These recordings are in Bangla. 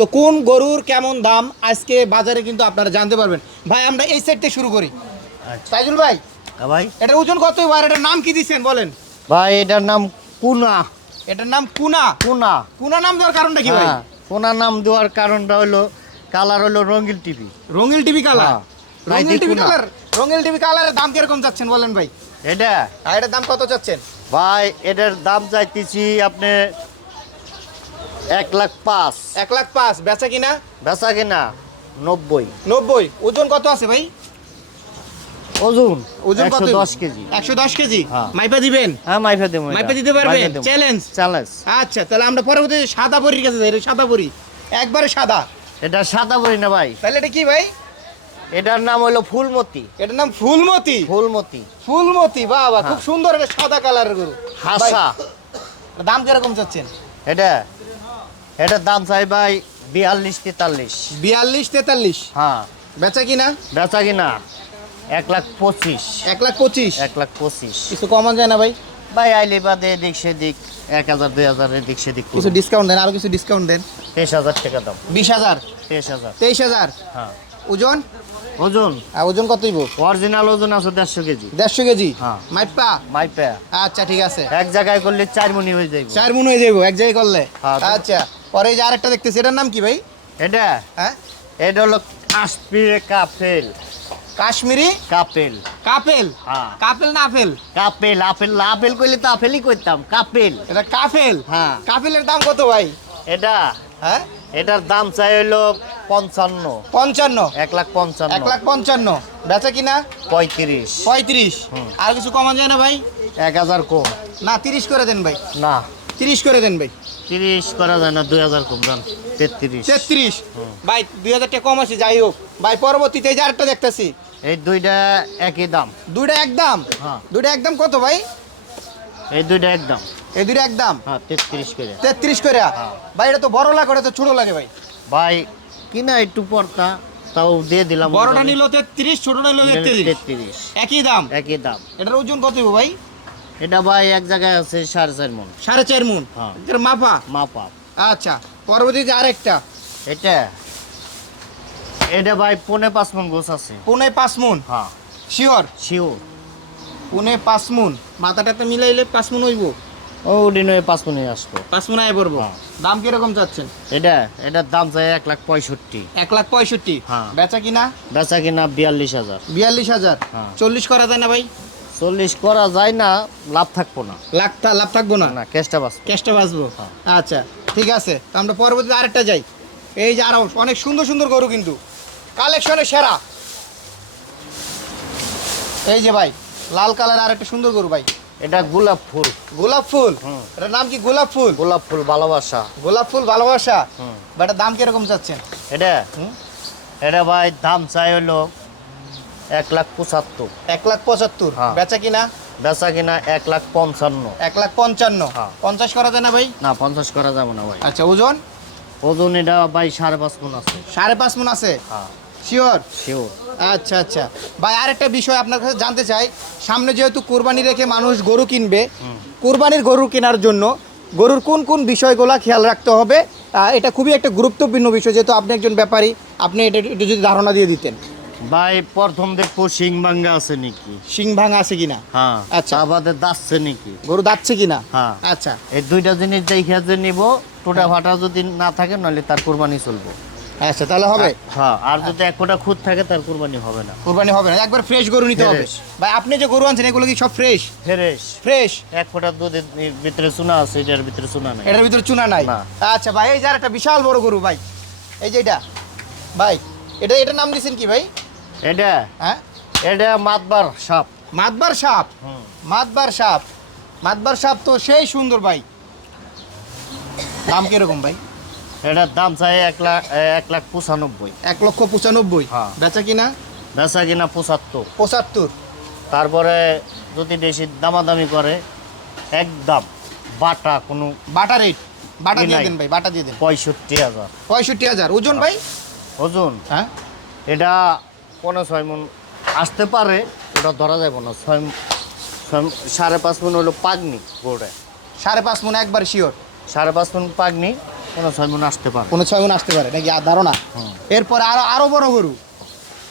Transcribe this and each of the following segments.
তো কোন গরুর কেমন দাম? আজকে বাজারে কিন্তু আপনারা জানতে পারবেন। ভাই আমরা এই সাইড থেকে শুরু করি। আচ্ছা। তাইজুল ভাই হ্যাঁ ভাই। এটার ওজন কত আর এটার নাম কি দিচ্ছেন বলেন। ভাই এটার নাম কুনা। এটার নাম কুনা? কুনা। কুনা নাম দেওয়ার কারণটা কি ভাই? হ্যাঁ, কুনা নাম দেওয়ার কারণটা হলো কালার হলো রঙিল টিভি। রঙিল টিভি কালার? হ্যাঁ। রঙিল টিভি কালার রঙিল টিভি কালারের দাম কীরকম যাচ্ছেন বলেন ভাই? এটা? এটার দাম কত চাচ্ছেন? ভাই এটার দাম চাইতেছি আপনি এক লাখ পাঁচ। এক লাখ পাঁচ বেচা কিনা? বেচা কিনা নব্বই। নব্বই। ওজন কত আছে ভাই? ওজন ওজন কত? একশো দশ কেজি। একশো দশ কেজি? হ্যাঁ। মাইপা দিবেন? হ্যাঁ মাইফে দেবো মাইপা। দিতে পারবেন? চ্যালেঞ্জ চ্যালেঞ্জ আচ্ছা তাহলে আমরা পরবর্তী সাদা পরির কাছে যাই সাদা পরি। একবারে সাদা। এটা সাদা বলি না ভাই। তাহলে এটা কি ভাই? এটার নাম হলো ফুলমতি। এটার নাম ফুলমতি? ফুলমতি। ফুলমতি বাহ খুব হ্যাঁ। সুন্দর এটা সাদা কালারের গরু। হাসা। দাম কীরকম চাচ্ছেন? এটা এটার দাম চাই ভাই বিয়াল্লিশ তেতাল্লিশ। বিয়াল্লিশ তেতাল্লিশ। হ্যাঁ। বেচা কিনা? বেচা কিনা? এক লাখ পঁচিশ। এক লাখ পঁচিশ? এক লাখ পঁচিশ। কিছু কমান যায় না ভাই? ভাই আইলে বাদে এদিক সেদিক এক হাজার দুই হাজার এদিক সেদিক কিছু ডিসকাউন্ট দেন আরও কিছু ডিসকাউন্ট দেন। তেইশ হাজার টাকা দাম। বিশ হাজার? তেইশ হাজার। তেইশ হাজার? হ্যাঁ। ওজন? ওজন? আর ওজন কত হইব? অরিজিনাল ওজন আছে দেড়শো কেজি। দেড়শো কেজি? হ্যাঁ। মাইপা? মাইপে। আচ্ছা ঠিক আছে। এক জায়গায় করলে চার মনি হয়ে যাবে চার মন হয়ে যাব এক জায়গায় করলে? হ্যাঁ, আচ্ছা। পরে এই যে আরেকটা দেখতেছি এটার নাম কি ভাই? এটা? হ্যাঁ? এটা হলো কাশ্মীরে কাপেল কাশ্মীরি কাপেল। কাপেল? হ্যাঁ। কাপেল না আপেল? কাপেল আপেল আপেল কইলে তো আপেলই করতাম কাপেল। এটা কাপেল হ্যাঁ। কাপেলের দাম কত ভাই? এটা? হ্যাঁ? এটার দাম চাই হলো পঞ্চান্ন। পঞ্চান্ন? এক লাখ পঞ্চান্ন। এক লাখ পঞ্চান্ন। বেচা কিনা? পঁয়ত্রিশ। পঁয়ত্রিশ। আর কিছু কমান যায় না ভাই? এক হাজার কম। না তিরিশ করে দেন ভাই। না। তিরিশ করে দেন ভাই। তিরিশ করা যায় না দুই হাজার কম জান তেত্রিশ। তেত্রিশ? ভাই দুই হাজার টাকা কম আছে যাই হোক। ভাই পরবর্তীতে এই যে আরেকটা দেখতেছি। এই দুইটা একই দাম। দুইটা একদম? হ্যাঁ। দুইটা একদম কত ভাই? এই দুইটা একদম। এই দুইটা একদম? হ্যাঁ তেত্রিশ করে। তেত্রিশ করে? হ্যাঁ। ভাই এটা তো বড় লাগে ওটা তো ছোট লাগে ভাই। ভাই কিনা একটু পড়তা তাও দিয়ে দিলাম। বড়টা নিল তেত্রিশ ছোটটা নিল তেত্রিশ। তেত্রিশ। একই দাম? একই দাম। এটার ওজন কত ভাই? এটা ভাই এক জায়গায় আছে সাড়ে চার মন। সাড়ে চার মুন? হ্যাঁ। মাপা? মাপা। আচ্ছা পরবর্তীতে আরেকটা। এটা? এটা ভাই পনে পাঁচ মন গোছ আছে। পুনে পাঁচ মুন? হ্যাঁ। শিওর? শিওর। পুনে পাঁচ মুন। মাথাটাতে মিলাইলে পাঁচ মুন হইব। ও দিন পাঁচ মনে আসব। পাঁচ মুন আয় পড়ব। হ্যাঁ। দাম কীরকম চাচ্ছেন? এটা? এটার দাম চাই এক লাখ পঁয়ষট্টি। এক লাখ পঁয়ষট্টি। হ্যাঁ। বেচা কিনা? বেচা কিনা বিয়াল্লিশ হাজার। বিয়াল্লিশ হাজার। হ্যাঁ। চল্লিশ করা যায় না ভাই? চল্লিশ করা যায় না লাভ থাকব না। লাখ টা- লাভ থাকব না? না কেসটা বাঁচবো। ক্যাশটা বাঁচবো? হ্যাঁ। আচ্ছা ঠিক আছে। তো আমরা পরবর্তীতে আরেকটা যাই। এই যে আরও অনেক সুন্দর সুন্দর গরু কিন্তু। কালেকশনে সেরা। এই যে ভাই লাল কালার আর একটা সুন্দর গরু ভাই। এটা গোলাপ ফুল। গোলাপ ফুল। এটার নাম কি গোলাপ ফুল? গোলাপ ফুল ভালোবাসা। গোলাপ ফুল ভালোবাসা? এটার দাম কীরকম চাচ্ছেন? এটা? এটা ভাই দাম চাই হলো এক লাখ পঁচাত্তর। এক লাখ পঁচাত্তর। হ্যাঁ। বেচা কিনা? বেচা কিনা এক লাখ পঞ্চান্ন। এক লাখ পঞ্চান্ন। হ্যাঁ। পঞ্চাশ করা যায় না ভাই? না পঞ্চাশ করা যাবে না ভাই। আচ্ছা ওজন? ওজন এটা ভাই সাড়ে পাঁচ মন আছে। সাড়ে পাঁচ মন আছে? হ্যাঁ। শিওর শিওর আচ্ছা আচ্ছা। ভাই আরেকটা বিষয় আপনার কাছে জানতে চাই। সামনে যেহেতু কোরবানি রেখে মানুষ গরু কিনবে কোরবানির গরু কেনার জন্য গরুর কোন কোন বিষয়গুলো খেয়াল রাখতে হবে? এটা খুবই একটা গুরুত্বপূর্ণ বিষয় যেহেতু আপনি একজন ব্যাপারী আপনি এটা একটু যদি ধারণা দিয়ে দিতেন। ভাই প্রথম দেখব সিং ভাঙ্গা আছে নাকি? শিং ভাঙা আছে কিনা? হ্যাঁ। আচ্ছা। বাদে দাচ্ছে নাকি? গরু দাচ্ছে কিনা? হ্যাঁ। আচ্ছা। এই দুইটা জিনিস দেখে যে নিব টোটা ফাটা যদি না থাকে নাহলে তার কোরবানি চলবে। আচ্ছা তাহলে হবে। হ্যাঁ আর যদি এক কোটা খুদ থাকে তার কোরবানি হবে না। কোরবানি হবে না। একবার ফ্রেশ গরু নিতে হবে। ভাই আপনি যে গরু আনছেন এগুলো কি সব ফ্রেশ? ফ্রেশ। ফ্রেশ? এক ফোঁটা দুধের ভিতরে চুনা আছে এটার ভিতরে চুনা নেই। এটার ভিতরে চুনা নাই? আচ্ছা ভাই এই যে আর একটা বিশাল বড় গরু ভাই। এই যে এটা। ভাই এটা এটার নাম দিয়েছেন কি ভাই? এটা? হ্যাঁ? এটা মাতবার সাপ। মাতবার সাপ। মাতবার সাপ? মাতবার সাপ তো সেই সুন্দর ভাই। দাম কীরকম ভাই? এটার দাম চাই এক লাখ এক লাখ পঁচানব্বই। এক লক্ষ পঁচানব্বই? হ্যাঁ। বেচা কিনা? বেচা কিনা পঁচাত্তর। পঁচাত্তর। তারপরে যদি বেশি দামাদামি করে একদম বাটা কোনো বাটা রেট বাটা দিয়ে দেন ভাই বাটা দিয়ে দেন। পঁয়ষট্টি হাজার। পঁয়ষট্টি হাজার। ওজন ভাই? ওজন? হ্যাঁ। এটা পনেরো ছয় মন আসতে পারে ওটা ধরা যাবে না। ছয় সাড়ে পাঁচ মন হলো পাগনি গোড়ে সাড়ে পাঁচ মনে একবার শিওর সাড়ে পাঁচ মন পাগনি পনেরো ছয় মন আসতে পারে। কোনো ছয় মন আসতে পারে নাকি আর ধারণা? এরপরে আরও আরও বড় গরু।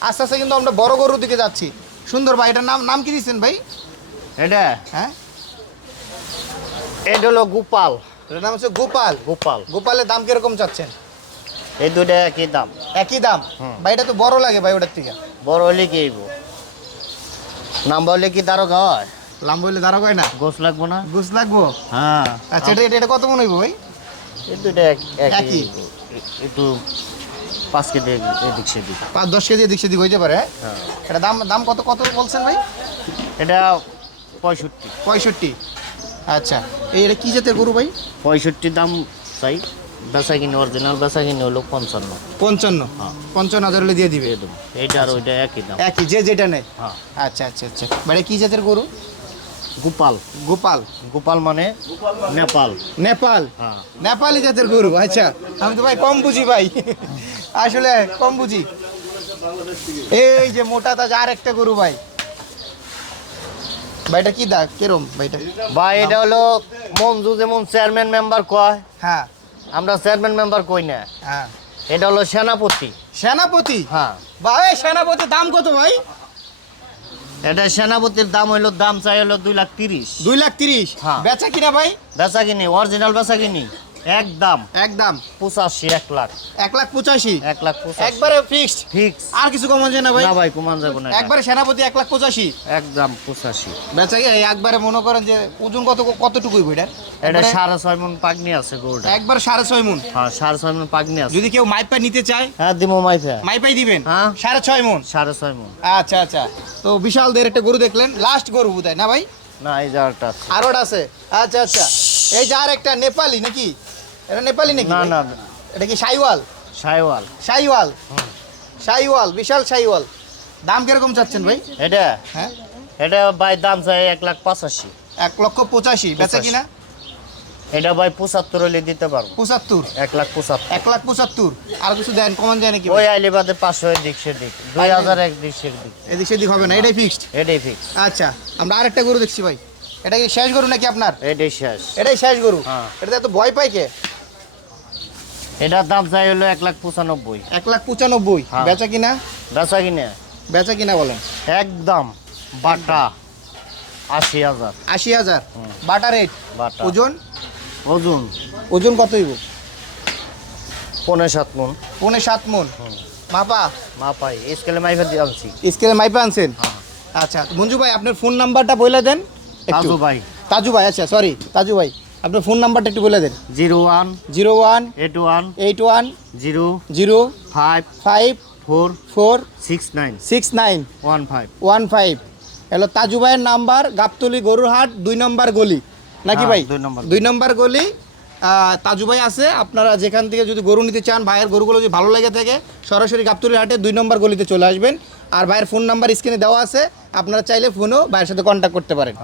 আস্তে আস্তে কিন্তু আমরা বড় গরুর দিকে যাচ্ছি। সুন্দর ভাই এটার নাম নাম কি দিচ্ছেন ভাই? এটা? হ্যাঁ? এটা হলো গোপাল। এটার নাম হচ্ছে গোপাল। গোপাল। গোপালের দাম কীরকম চাচ্ছেন? এই দুটা একই দাম। একই দাম। ভাই এটা তো বড় লাগে ভাই ওটার থেকে। বড় হলে কি হইব? নাম বললে কি দারোগা হয়? লাম্ব হইলে দাঁড়া হয় না? গোস লাগবো না? গোস লাগবো? হ্যাঁ। আচ্ছা এটা এটা- কত মনে হইব ভাই? এই দুটা এক- একই। একটু পাঁচ কেজি এদিক সেদিক। পাঁচ দশ কেজি এদিক সেদিক হইতে পারে হ্যাঁ? হ্যাঁ। এটা দাম দাম কত কত বলছেন ভাই? এটা পঁয়ষট্টি। পঁয়ষট্টি। আচ্ছা এই এটা কি জাতের গরু ভাই? পঁয়ষট্টি দাম চাই। বেচা কিনে অরিজিনাল বেচা কিনে হলো পঞ্চান্ন। পঞ্চান্ন? হ্যাঁ। পঞ্চান্ন হাজার হলে দিয়ে দিবে। এইটা আর ওইটা একই দাম। একই যে যেটা নেই হ্যাঁ। আচ্ছা আচ্ছা আচ্ছা। মানে কি জাতের গরু? গোপাল। গোপাল। গোপাল মানে নেপাল। নেপাল? হ্যাঁ। নেপালি জাতের গরু আচ্ছা। আমি তো ভাই কম বুঝি ভাই। আসলে কম বুঝি। এই যে মোটা তাজা আর একটা গরু ভাই। ভাইটা কি দা? কেরম ভাইটা ভাই এটা হলো মঞ্জু যেমন চেয়ারম্যান মেম্বার কয়। হ্যাঁ। আমরা চেয়ারম্যান মেম্বার কই না? হ্যাঁ। এটা হলো সেনাপতি। সেনাপতি? হ্যাঁ। ভাই সেনাপতির দাম কত ভাই? এটা সেনাপতির দাম হইল দাম চাই হলো দুই লাখ তিরিশ। দুই লাখ তিরিশ। হ্যাঁ। বেচা কিনা ভাই? বেচা কিনি অরিজিনাল বেচা কিনি। একদম। একদম। পঁচাশি এক লাখ। এক লাখ পঁচাশি? এক লাখ একবারে ফিক্সড ফিক্স আর কিছু কমন যায় না ভাই? না ভাই কমান যাব না একবারে সেনাপতি এক লাখ পঁচাশি? একদম পঁচাশি। বেচা একবারে মনে করেন যে ওজন কত কতটুকুই বইটার এটা? সাড়ে ছয় মন পাগনি আছে গরুটা। একবার সাড়ে ছয় মন? হ্যাঁ সাড়ে ছয় মন পাগনি আছে। যদি কেউ মাইপা নিতে চায় হ্যাঁ দিমো মাইফে মাইপাই দিবেন? হ্যাঁ। সাড়ে ছয় মন? সাড়ে ছয় মন। আচ্ছা আচ্ছা। তো বিশাল দের একটা গরু দেখলেন লাস্ট গরু বোধ না ভাই? না এই জায়গাটা আছে। আরও আছে। আচ্ছা আচ্ছা। এই যে আর একটা নেপালি নাকি? এটা নেপালি নাকি না না এটা কি সাইওয়াল? সাইওয়াল। সাইওয়াল। সাইওয়াল বিশাল সাইওয়াল। দাম কীরকম চাচ্ছেন ভাই? এটা? হ্যাঁ। এটা ভাই দাম চাই এক লাখ পঁচাশি। এক লক্ষ পঁচাশি। বেচা। কিনা? এটা ভাই পঁচাত্তর হলে দিতে পারব। পঁচাত্তর? এক লাখ পঁচাত্তর। এক লাখ পঁচাত্তর। আর কিছু দেন? কমান যায় নাকি ওই আইলিবাদে পাঁচশো এদিক সেদিক। দুই হাজার এক দিক সেদিক। এদিক সেদিক হবে না এটাই ফিক্সড এটাই ফিক্স আচ্ছা আমরা আরেকটা গরু দেখছি ভাই। এটা কি শেষ গরু নাকি আপনার? এটাই শেষ। এটাই শেষ গরু। হ্যাঁ। এটাতে এত ভয় পাই কে? এটার দাম চাই হলো এক লাখ পঁচানব্বই। এক লাখ পঁচানব্বই। হ্যাঁ। বেচা কিনা? বেচা কিনা? বেচা কিনা বলেন। একদম বাটা। আশি হাজার। আশি হাজার। বাটা রেট ওজন? ওজন। ওজন কত হইব? পনেরো সাত মন। পৌনে সাত মন। মাপা? মা পাই স্কেলে মাইফা দিয়ে আনছি। স্কেলে মাইপা আনছেন? হ্যাঁ। আচ্ছা মঞ্জু ভাই আপনার ফোন নাম্বারটা বলে দেন। রাজু ভাই। তাজু ভাই আচ্ছা সরি তাজু ভাই। আপনার ফোন নাম্বারটা একটু বলে দেন। Zero one zero one eight one eight one zero zero five five four four six nine six nine one five. One five. হলো তাজু ভাইয়ের নাম্বার গাবতলি গরুরহাট দুই নম্বর গলি। নাকি হ্যাঁ, ভাই? দুই নম্বর দুই নম্বর গলি। তাজু ভাই আছে আপনারা যেখান থেকে যদি গরু নিতে চান ভাইয়ের গরুগুলো যদি ভালো লেগে থাকে সরাসরি গাবতলি হাটে দুই নম্বর গলিতে চলে আসবেন। আর ভাইয়ের ফোন নাম্বার স্ক্রিনে দেওয়া আছে আপনারা চাইলে ফোনও ভাইয়ের সাথে কন্ট্যাক্ট করতে পারেন।